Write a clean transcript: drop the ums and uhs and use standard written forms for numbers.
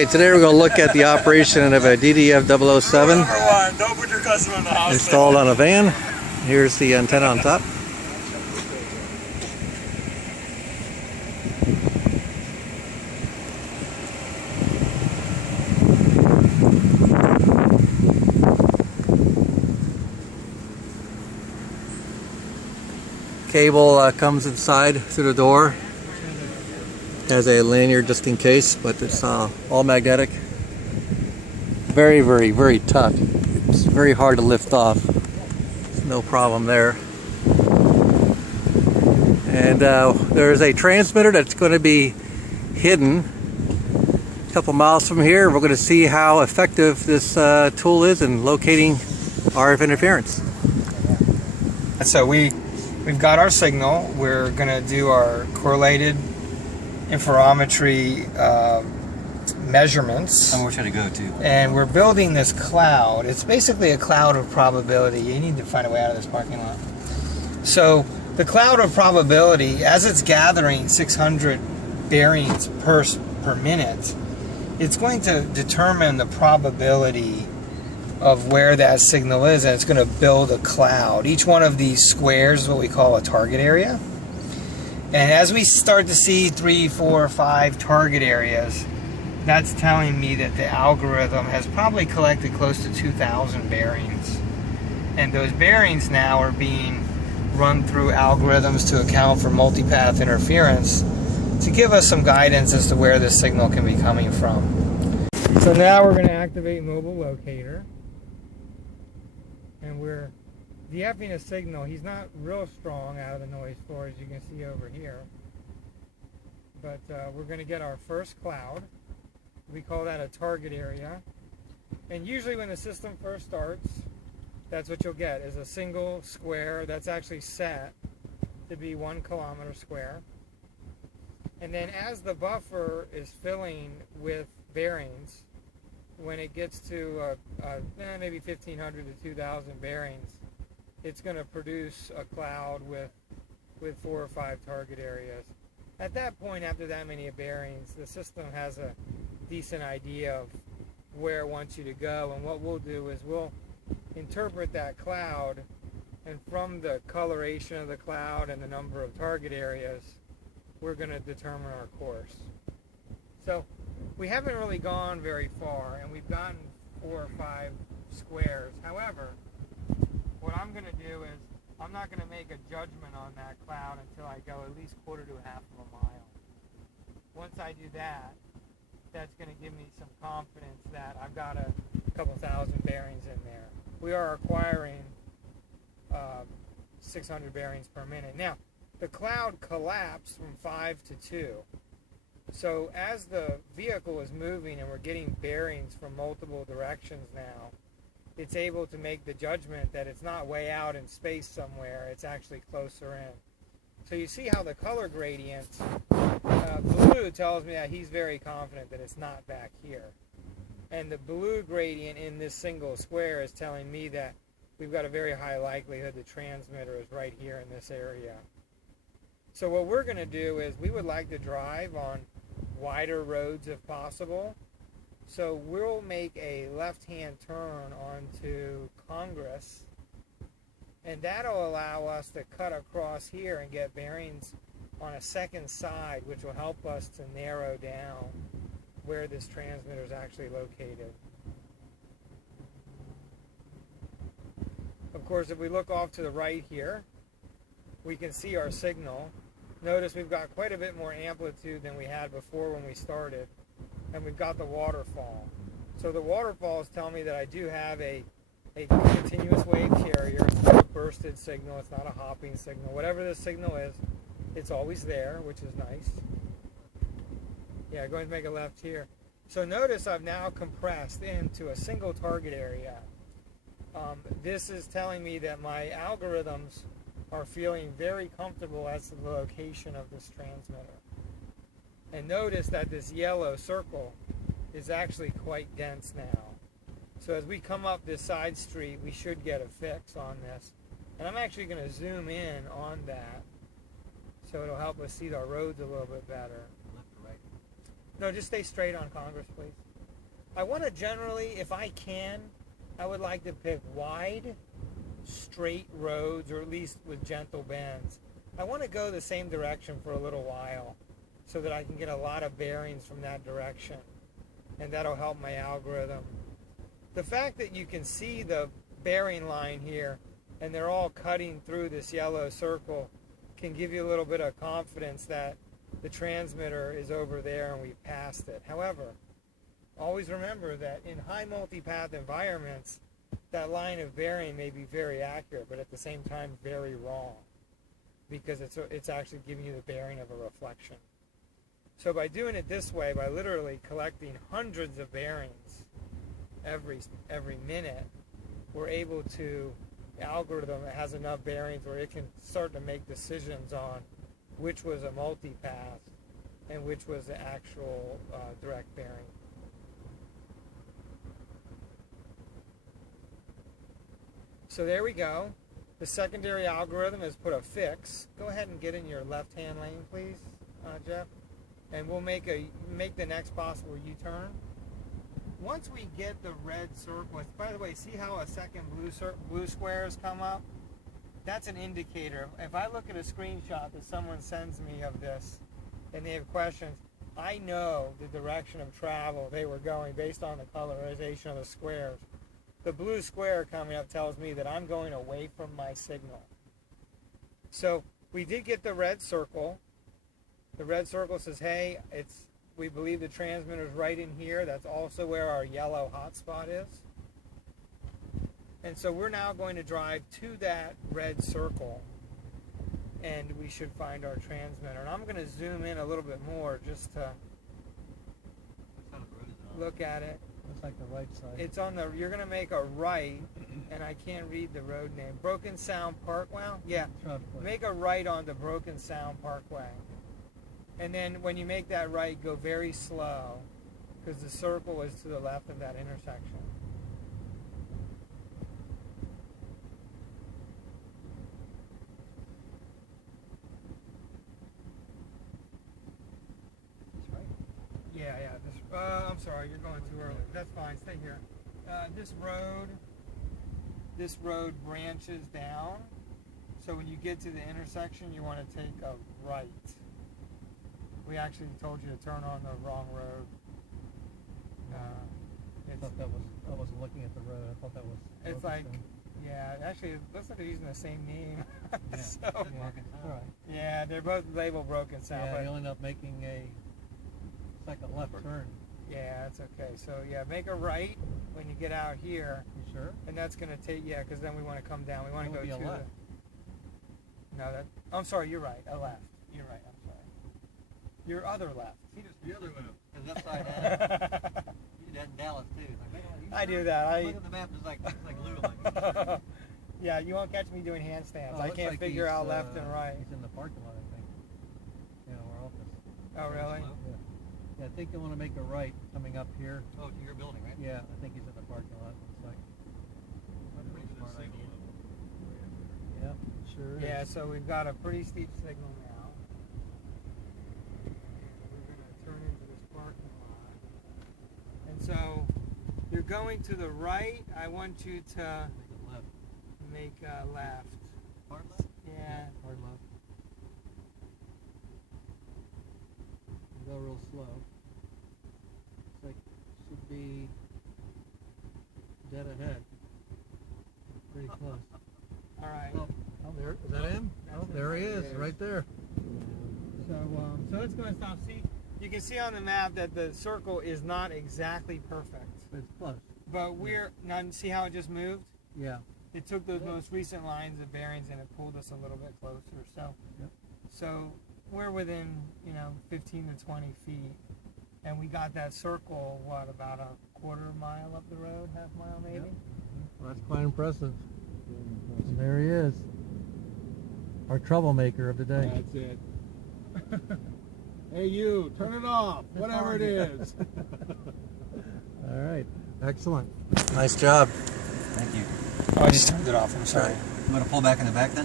Okay, today we're going to look at the operation of a DDF007 installed on a van. Here's the antenna on top. Cable comes inside through the door. Has a lanyard just in case, but it's all magnetic. Very, very, very tough. It's very hard to lift off. There's no problem there. And there's a transmitter that's going to be hidden a couple miles from here. We're going to see how effective this tool is in locating RF interference. So we've got our signal. We're going to do our correlated interferometry measurements. And where should it go to? And we're building this cloud. It's basically a cloud of probability. You need to find a way out of this parking lot. So the cloud of probability, as it's gathering 600 bearings per minute, it's going to determine the probability of where that signal is, and it's going to build a cloud. Each one of these squares is what we call a target area. And as we start to see 3, 4, 5 target areas, that's telling me that the algorithm has probably collected close to 2,000 bearings. And those bearings now are being run through algorithms to account for multipath interference to give us some guidance as to where this signal can be coming from. So now we're going to activate mobile locator. And we're DFing a signal. He's not real strong out of the noise floor, as you can see over here. But we're going to get our first cloud. We call that a target area. And usually when the system first starts, that's what you'll get, is a single square that's actually set to be 1 kilometer square. And then as the buffer is filling with bearings, when it gets to maybe 1,500 to 2,000 bearings, it's going to produce a cloud with 4 or 5 target areas. At that point, after that many bearings, the system has a decent idea of where it wants you to go. And what we'll do is we'll interpret that cloud, and from the coloration of the cloud and the number of target areas, we're going to determine our course. So we haven't really gone very far, and we've gotten 4 or 5 squares. However, what I'm going to do is I'm not going to make a judgment on that cloud until I go at least quarter to half of a mile. Once I do that, that's going to give me some confidence that I've got a couple thousand bearings in there. We are acquiring 600 bearings per minute. Now, the cloud collapsed from 5 to 2. So as the vehicle is moving and we're getting bearings from multiple directions now, it's able to make the judgment that it's not way out in space somewhere, it's actually closer in. So you see how the color gradient, blue tells me that he's very confident that it's not back here. And the blue gradient in this single square is telling me that we've got a very high likelihood the transmitter is right here in this area. So what we're going to do is we would like to drive on wider roads if possible. So we'll make a left-hand turn onto Congress, and that'll allow us to cut across here and get bearings on a second side, which will help us to narrow down where this transmitter is actually located. Of course, if we look off to the right here, we can see our signal. Notice we've got quite a bit more amplitude than we had before when we started, and we've got the waterfall. So the waterfalls tell me that I do have a continuous wave carrier. It's not a bursted signal, it's not a hopping signal. Whatever this signal is, it's always there, which is nice. Yeah, go ahead and make a left here. So notice I've now compressed into a single target area. This is telling me that my algorithms are feeling very comfortable as to the location of this transmitter. And notice that this yellow circle is actually quite dense now. So as we come up this side street, we should get a fix on this. And I'm actually going to zoom in on that so it'll help us see our roads a little bit better. Left or right? No, just stay straight on Congress, please. I want to generally, if I can, I would like to pick wide, straight roads, or at least with gentle bends. I want to go the same direction for a little while so that I can get a lot of bearings from that direction, and that'll help my algorithm. The fact that you can see the bearing line here and they're all cutting through this yellow circle can give you a little bit of confidence that the transmitter is over there and we've passed it. However, always remember that in high multipath environments, that line of bearing may be very accurate, but at the same time very wrong, because it's actually giving you the bearing of a reflection. So by doing it this way, by literally collecting hundreds of bearings every minute, we're able to, the algorithm has enough bearings where it can start to make decisions on which was a multipath and which was the actual direct bearing. So there we go. The secondary algorithm has put a fix. Go ahead and get in your left-hand lane, please, Jeff. And we'll make the next possible U-turn. Once we get the red circle, by the way, see how a second blue square has come up? That's an indicator. If I look at a screenshot that someone sends me of this and they have questions, I know the direction of travel they were going based on the colorization of the squares. The blue square coming up tells me that I'm going away from my signal. So we did get the red circle. The red circle says, hey, we believe the transmitter's right in here. That's also where our yellow hotspot is. And so we're now going to drive to that red circle, and we should find our transmitter. And I'm going to zoom in a little bit more just to look at it. Looks like the right side. It's on the, you're going to make a right, and I can't read the road name. Broken Sound Parkway? Yeah. Make a right onto Broken Sound Parkway. And then when you make that right, go very slow, because the circle is to the left of that intersection. Yeah. I'm sorry, you're going too early. That's fine. Stay here. This road branches down. So when you get to the intersection, you want to take a right. We actually told you to turn on the wrong road. I wasn't looking at the road. I thought that was. It's like, yeah. Actually, it looks like they're using the same name. Yeah. So, all right. Yeah, they're both labeled Broken Sound. Yeah, but you end up making a second left turn. Yeah, it's okay. So yeah, make a right when you get out here. You sure? And that's gonna take, yeah, because then we want to come down. We want to go to left. I'm sorry, you're right. A left. You're right. I'm sorry. Your other left. The other left. Because that side had you did that in Dallas too. Like, I do that. Look at the map, it's like Lou. Yeah, you won't catch me doing handstands. Oh, I can't like figure out left and right. He's in the parking lot, I think. Yeah, our office. Oh, really? Yeah, I think you want to make a right coming up here. Oh, to your building, right? Yeah, I think he's in the parking lot. Looks like. Pretty smart idea. Yeah, sure is. Yeah, so we've got a pretty steep signal now. We're going to turn into this parking lot. And so you're going to the right. I want you to make a left. Hard left? Yeah. Hard left. Go real slow. Looks like should be dead ahead. Pretty close. All right. Oh, there. Is that him? That's Oh, there he is, right there. So it's going to stop. See, you can see on the map that the circle is not exactly perfect. It's close. But we're now. See how it just moved? Yeah. It took those most recent lines of bearings and it pulled us a little bit closer. So, so we're within 15 to 20 feet, and we got that circle. What, about a quarter mile up the road, half mile maybe? Yep. Well, that's quite impressive. So there he is, our troublemaker of the day. That's it. Hey you, turn it off, whatever it is. All right, excellent. Nice job. Thank you. Oh, I just turned it off. I'm sorry. You want to pull back in the back then?